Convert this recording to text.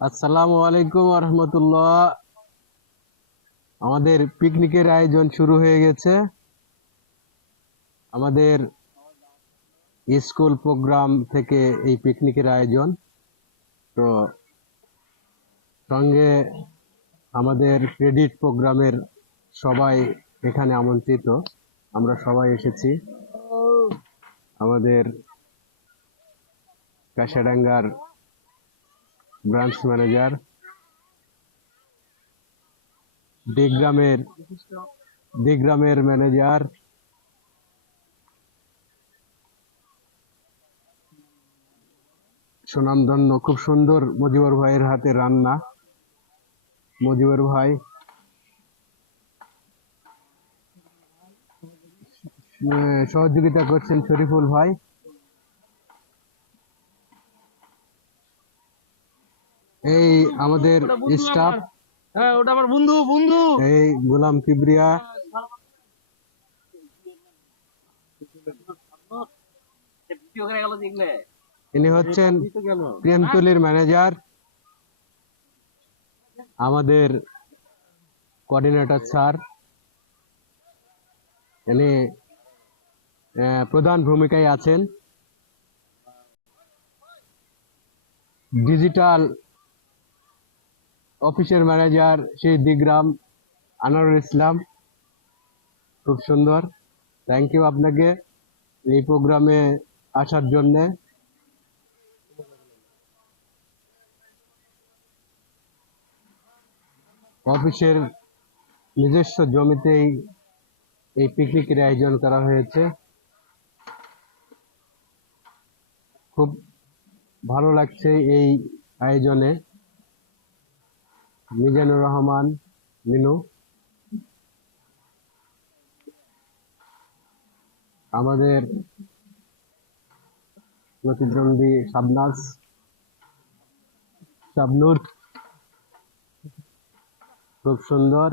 আসসালামু আলাইকুম রহমতুল্লাহ আমাদের পিকনিকের আয়োজন শুরু হয়ে গেছে। আমাদের স্কুল প্রোগ্রাম থেকে এই পিকনিকের আয়োজন। তো সঙ্গে আমাদের ক্রেডিট প্রোগ্রামের সবাই এখানে আমন্ত্রিত। আমরা সবাই এসেছি। আমাদের কাশাডাঙ্গার ব্রাঞ্চ ম্যানেজার দিগ্রামের দিগ্রামের ম্যানেজার সুনামধন্য, খুব সুন্দর মজিবর ভাইয়ের হাতে রান্না। মজিবর ভাই, সহযোগিতা করছেন শরীফুল ভাই। এই আমাদের স্টাফ হ্যাঁ ওটা আমার বন্ধু বন্ধু। এই গোলাম কিবরিয়া। ইনি হচ্ছেন প্রেমতলির ম্যানেজার আমাদের কোঅর্ডিনেটর স্যার। ইনি প্রধান ভূমিকায় আছেন। ডিজিটাল অফিসের ম্যানেজার সেই দিগ্রাম, আনারুল ইসলাম। খুব সুন্দর। থ্যাংক ইউ আপনাকে এই প্রোগ্রামে আসার জন্যে। অফিসের নিজস্ব জমিতেই এই পিকনিকের আয়োজন করা হয়েছে। খুব ভালো লাগছে এই আয়োজনে। মিজানুর রহমান মিনু। আমাদের প্রতিদ্বন্দ্বী শাবনাজ শাবনুর খুব সুন্দর